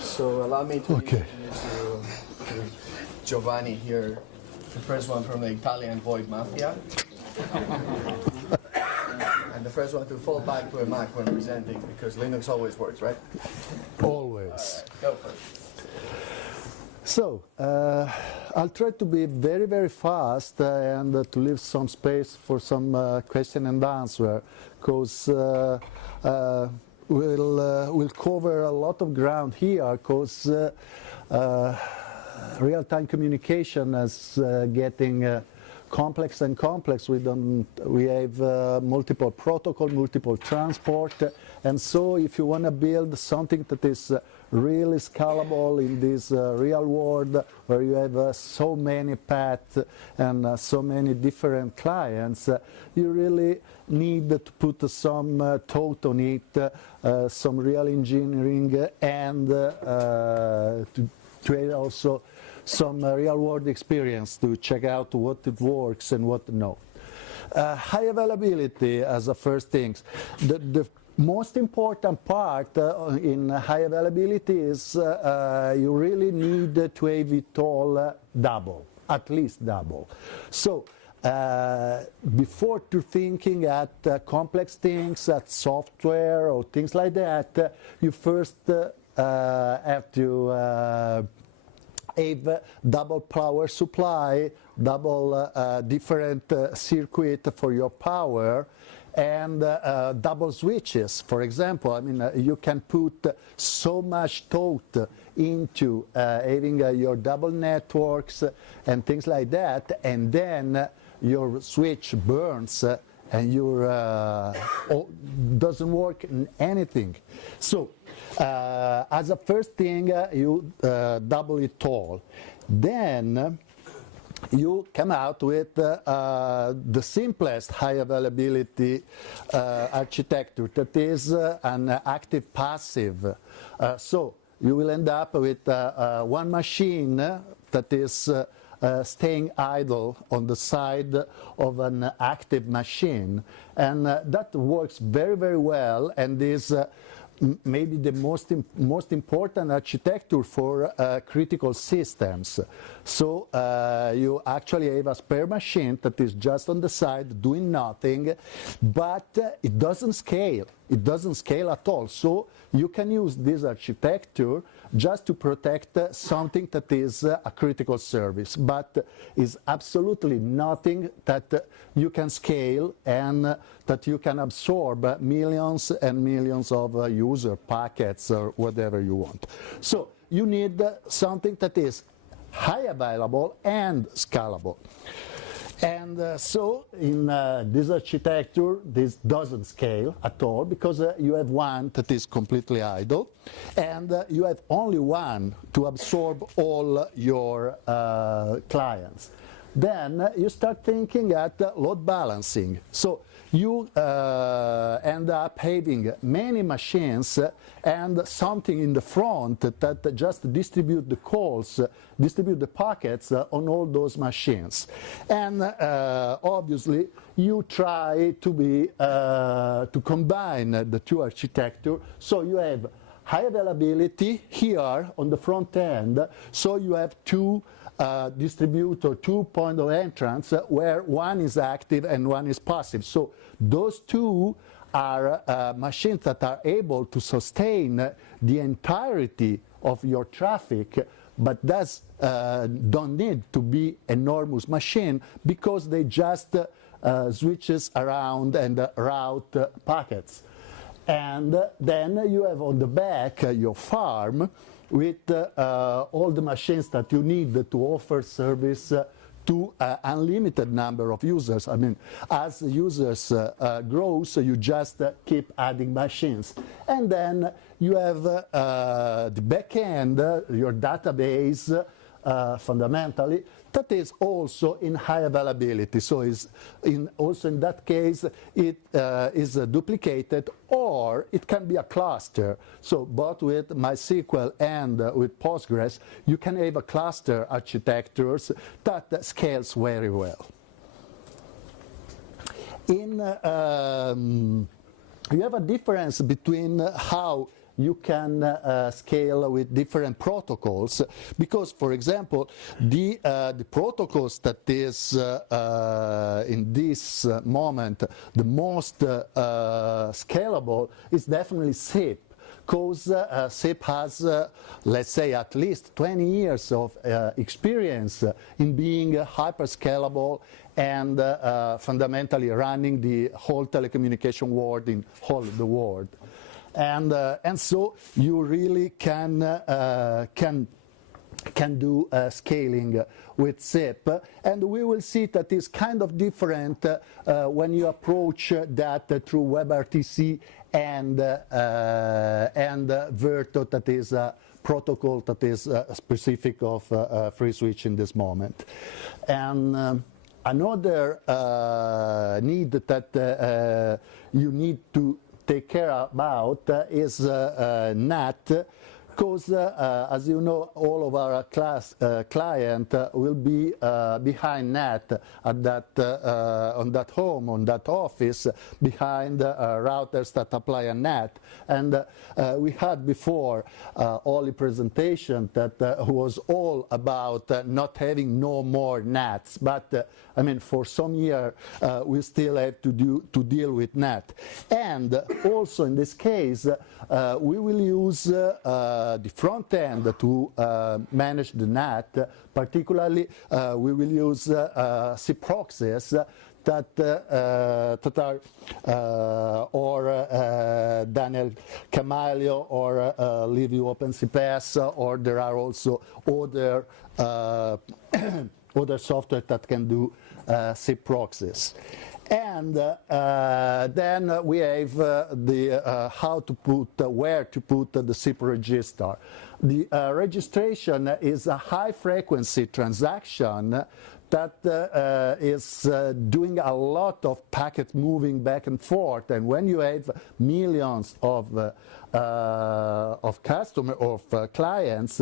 So allow me to introduce you to Giovanni here, the first one from the Italian Void Mafia. And the first one to fall back to a Mac when presenting, because Linux always works, right? Always. Go for it. So, I'll try to be very, very fast and to leave some space for some question and answer, because we'll cover a lot of ground here, because real-time communication is getting complex and complex. We have multiple protocol, multiple transport, and so if you want to build something that is really scalable in this real world where you have so many paths and so many different clients, you really need to put some thought on it, some real engineering, and to have also some real-world experience to check out what it works and what no. High availability as a first thing. The most important part in high availability is you really need to have it all double, at least double. So before to thinking at complex things, at software or things like that, you first have to have double power supply, double different circuit for your power, and double switches. For example, I mean, you can put so much thought into having your double networks and things like that, and then your switch burns and your doesn't work in anything. So as a first thing, you double it all. Then you come out with the simplest high availability architecture, that is an active passive. So you will end up with one machine that is staying idle on the side of an active machine, and that works very, very well, and is maybe the most important architecture for critical systems. So you actually have a spare machine that is just on the side doing nothing, but it doesn't scale. It doesn't scale at all. So you can use this architecture just to protect something that is a critical service, but is absolutely nothing that you can scale and that you can absorb millions and millions of user packets or whatever you want. So you need something that is high available and scalable. And so in this architecture, this doesn't scale at all, because you have one that is completely idle, and you have only one to absorb all your clients. Then you start thinking at load balancing. So you end up having many machines and something in the front that just distribute the calls, distribute the packets on all those machines. And obviously you try to be to combine the two architecture, so you have high availability here on the front end, so you have two distributor, 2 point of entrance, where one is active and one is passive. So those two are machines that are able to sustain the entirety of your traffic, but that don't need to be enormous machine, because they just switches around and route packets. And then you have on the back your farm with all the machines that you need to offer service to an unlimited number of users. I mean, as users grow, so you just keep adding machines. And then you have the back end, your database, fundamentally, that is also in high availability. So also in that case, it is duplicated, or it can be a cluster. So both with MySQL and with Postgres, you can have a cluster architectures that scales very well. You have a difference between how you can scale with different protocols, because, for example, the protocols that is in this moment the most scalable is definitely SIP, because SIP has, let's say, at least 20 years of experience in being hyper-scalable and fundamentally running the whole telecommunication world in whole the world. And so you really can do scaling with SIP, and we will see that it's kind of different when you approach that through WebRTC and Verto, that is a protocol that is specific of FreeSWITCH in this moment. And another need that you need to take care about is NAT, because as you know, all of our client will be behind NAT at that on that home, on that office, behind routers that apply a NAT. And we had before all the presentation that was all about not having no more NATs, but I mean, for some year we still have to deal with NAT. And also in this case, we will use the front end to manage the NAT. Particularly, we will use SIP proxies that are or Daniel Camaglio or Livio OpenCPS, or there are also other other software that can do SIP proxies. And then we have the how to put, where to put the SIP register. The registration is a high-frequency transaction that is doing a lot of packet moving back and forth. And when you have millions of customers, of clients,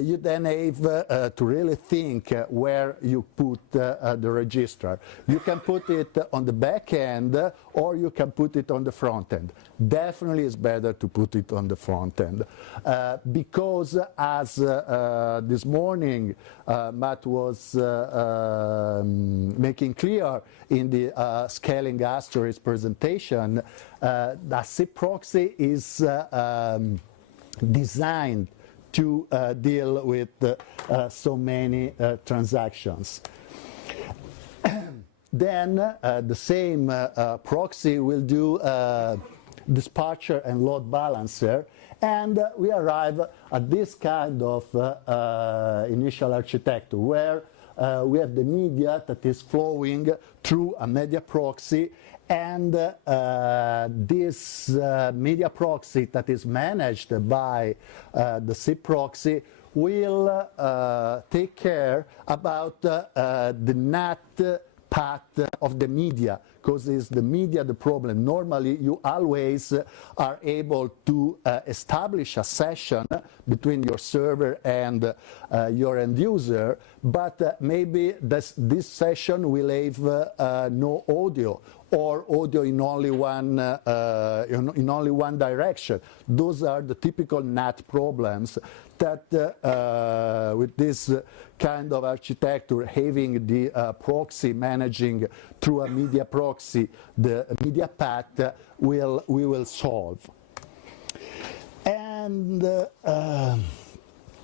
you then have to really think where you put the register. You can put it on the back end, or you can put it on the front end. Definitely it's better to put it on the front end, because as this morning Matt was making clear in the scaling asterisk presentation, the SIP proxy is designed to deal with so many transactions. Then the same proxy will do dispatcher and load balancer, and we arrive at this kind of initial architecture where we have the media that is flowing through a media proxy, and this media proxy that is managed by the SIP proxy will take care about the NAT path of the media, because it's the media the problem. Normally you always are able to establish a session between your server and your end user, but maybe this session will have no audio, or audio in only one direction. Those are the typical NAT problems that with this kind of architecture, having the proxy managing through a media proxy the media path, we will solve. And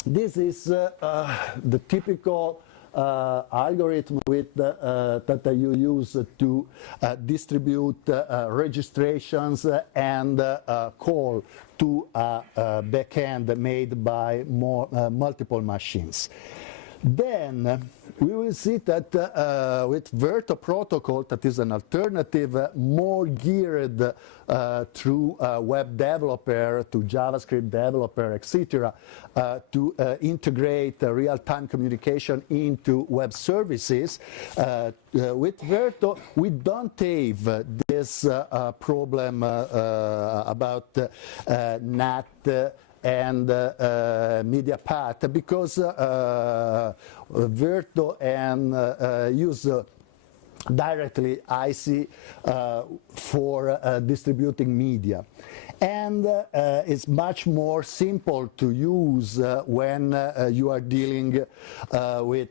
this is the typical algorithm with that you use to distribute registrations and call to a backend made by multiple machines. Then we will see that with Verto protocol, that is an alternative more geared through web developer, to JavaScript developer, etc., to integrate real-time communication into web services. With Verto, we don't have this problem about NAT and media path, because Verto and use directly IC for distributing media. and it's much more simple to use when you are dealing with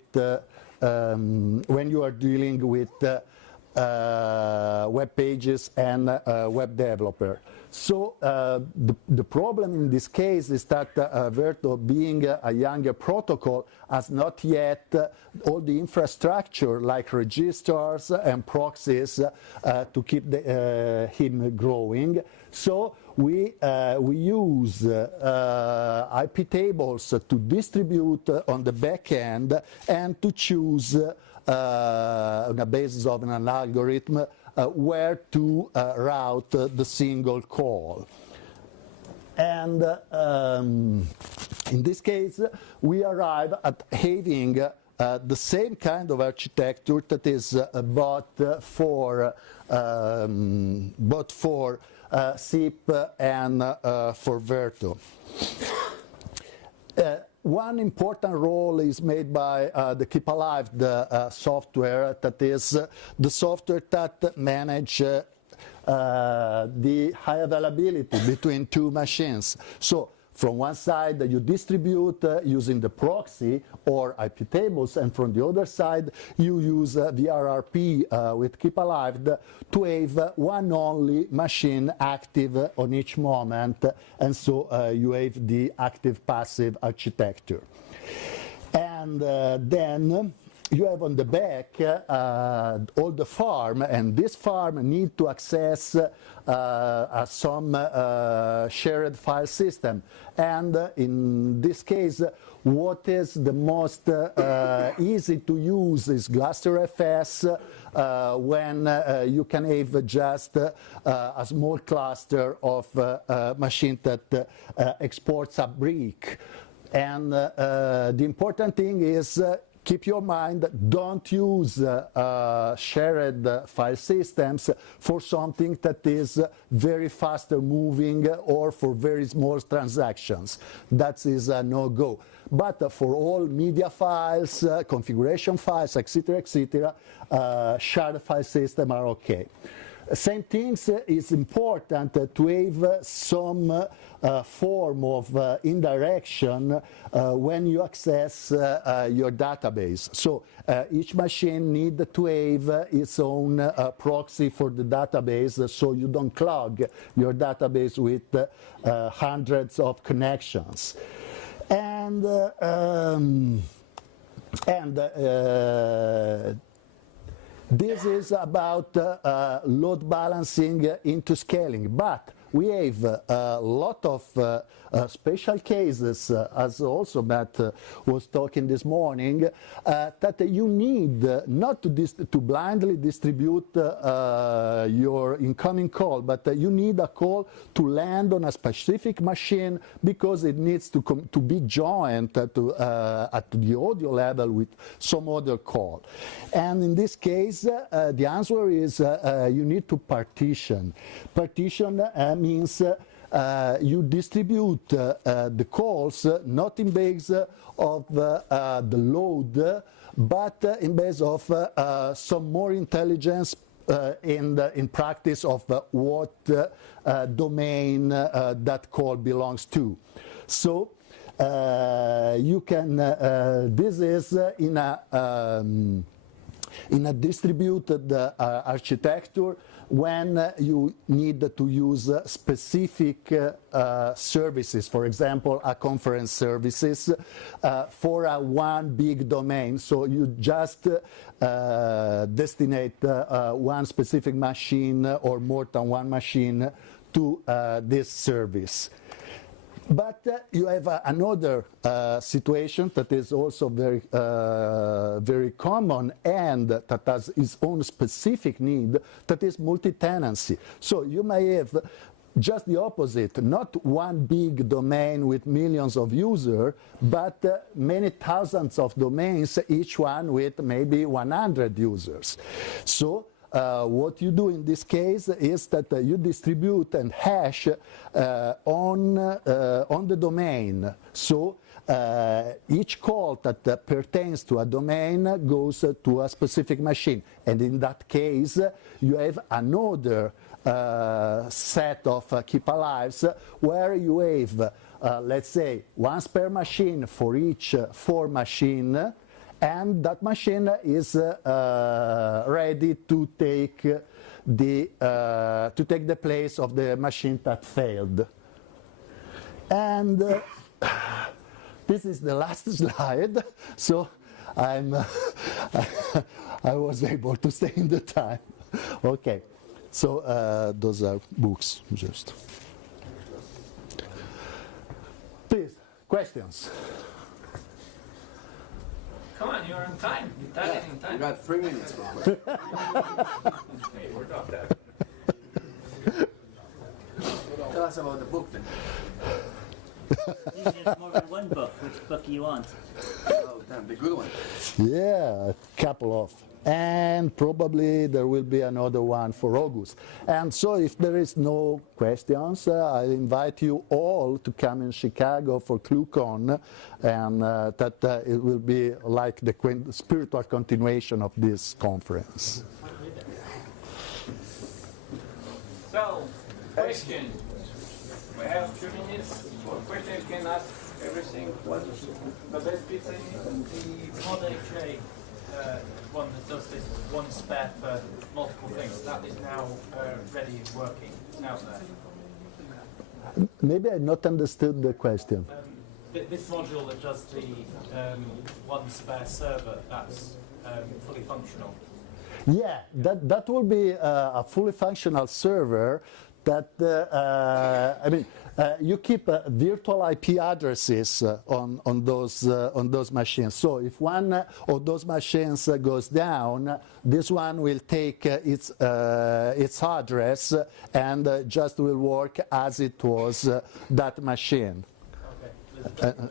web pages and web developer. So the problem in this case is that Verto, being a younger protocol, has not yet all the infrastructure like registers and proxies to keep him growing. So we use IP tables to distribute on the back end and to choose on the basis of an algorithm where to route the single call. And in this case, we arrive at having the same kind of architecture that is bought for SIP and for Verto. One important role is made by the Keep Alive, the software that is the software that manages the high availability between two machines. So from one side you distribute using the proxy or IP tables, and from the other side you use VRRP with Keep Alive to have one only machine active on each moment, and so you have the active-passive architecture. And then you have on the back all the farm, and this farm need to access some shared file system. And in this case, what is the most easy to use is GlusterFS when you can have just a small cluster of machine that exports a brick. And the important thing is keep your mind, don't use shared file systems for something that is very faster moving or for very small transactions. That is a no-go. But for all media files, configuration files, etc., shared file systems are okay. Same things is important to have some form of indirection when you access your database. So each machine needs to have its own proxy for the database, so you don't clog your database with hundreds of connections. And this is about load balancing into scaling, but we have a lot of special cases, as also Matt was talking this morning, that you need not to blindly distribute your incoming call, but you need a call to land on a specific machine because it needs to be joined at the audio level with some other call. And in this case, the answer is you need to partition. Partition means you distribute the calls not in base of the load, but in base of some more intelligence in practice of what domain that call belongs to. So you can, this is in a distributed architecture when you need to use specific services, for example, a conference services for one big domain. So you just destinate one specific machine or more than one machine to this service. But you have another situation that is also very, very common and that has its own specific need, that is multi-tenancy. So you may have just the opposite, not one big domain with millions of users, but many thousands of domains, each one with maybe 100 users. So what you do in this case is that you distribute and hash on the domain. So each call that pertains to a domain goes to a specific machine. And in that case, you have another set of keep alives where you have, let's say, one spare machine for each 4 machine, and that machine is ready to take the place of the machine that failed. And this is the last slide, so I was able to stay in the time. Okay, so those are books, just. Please, questions? Come on, you're on time. Italian in time. You got 3 minutes for questions. Hey, we're not that. Tell us about the book then. There's more than one book. Which book do you want? Oh, damn, the good one. Yeah, a couple of. And probably there will be another one for August. And so if there is no questions, I invite you all to come in Chicago for ClueCon, and that it will be like the spiritual continuation of this conference. So, question. We have 2 minutes for questions. You can ask everything. What is the best pizza in the modern trade? One that does this one spare for multiple things. That is now ready and working. It's out there. Maybe I not understood the question. This module that does the one spare server, that's fully functional. Yeah, that will be a fully functional server that, I mean, you keep virtual IP addresses on those machines. So if one of those machines goes down, this one will take its address and just will work as it was that machine.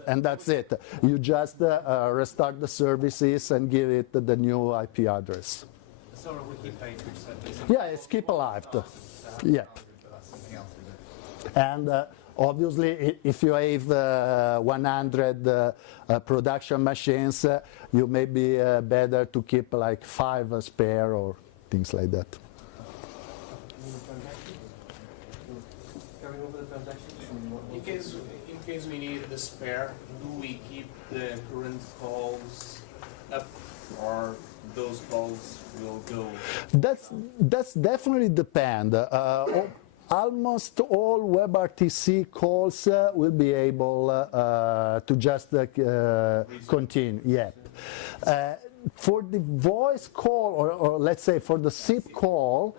And that's it. You just restart the services and give it the new IP address. Sort of wiki page which said this. Yeah, it's keep alive. Yep. And obviously, if you have 100 production machines, you may be better to keep like 5 spare or things like that. In case we need the spare, do we keep the current calls up, or those calls will go? That's definitely depend. Almost all WebRTC calls will be able to just continue. Yep. For the voice call, or let's say for the SIP call,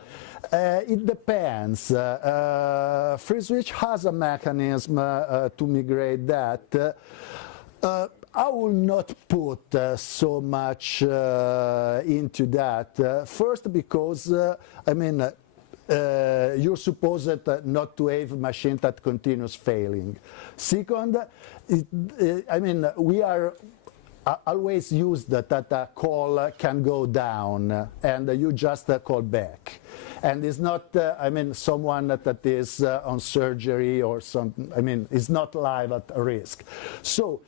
it depends. FreeSWITCH has a mechanism to migrate that. I will not put so much into that. First, because I mean, you're supposed not to have a machine that continues failing. Second, I mean, we are always used that a call can go down and you just call back. And it's not, I mean, someone that is on surgery or something, I mean, is not live at risk. So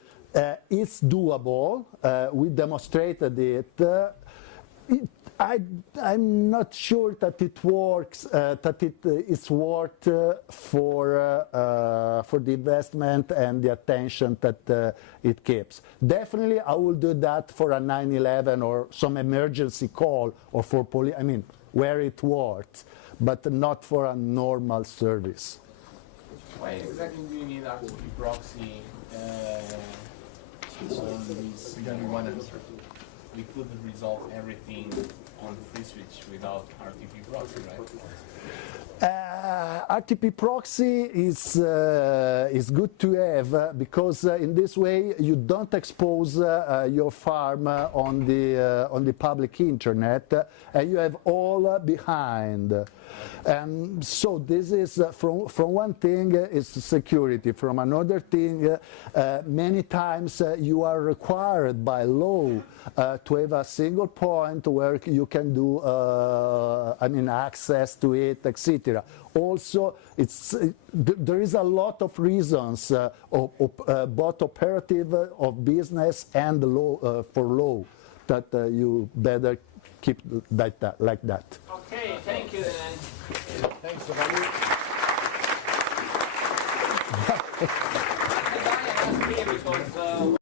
it's doable. We demonstrated it. I'm not sure that it works, that it is worth for the investment and the attention that it keeps. Definitely, I will do that for a 9/11 or some emergency call, or for police. I mean, where it works, but not for a normal service. Why exactly do you need RTP proxy on these? We could resolve everything on FreeSWITCH without RTP proxy, right? RTP proxy is good to have because in this way you don't expose your farm on the public internet, and you have all behind. And so this is from one thing is security. From another thing, many times you are required by law to have a single point where you can do, I mean, access to it, etc. Also, there is a lot of reasons, both operative of business and law for law, that you better keep like that. Okay, thank you then. Thanks, Giovanni. The guy asked me because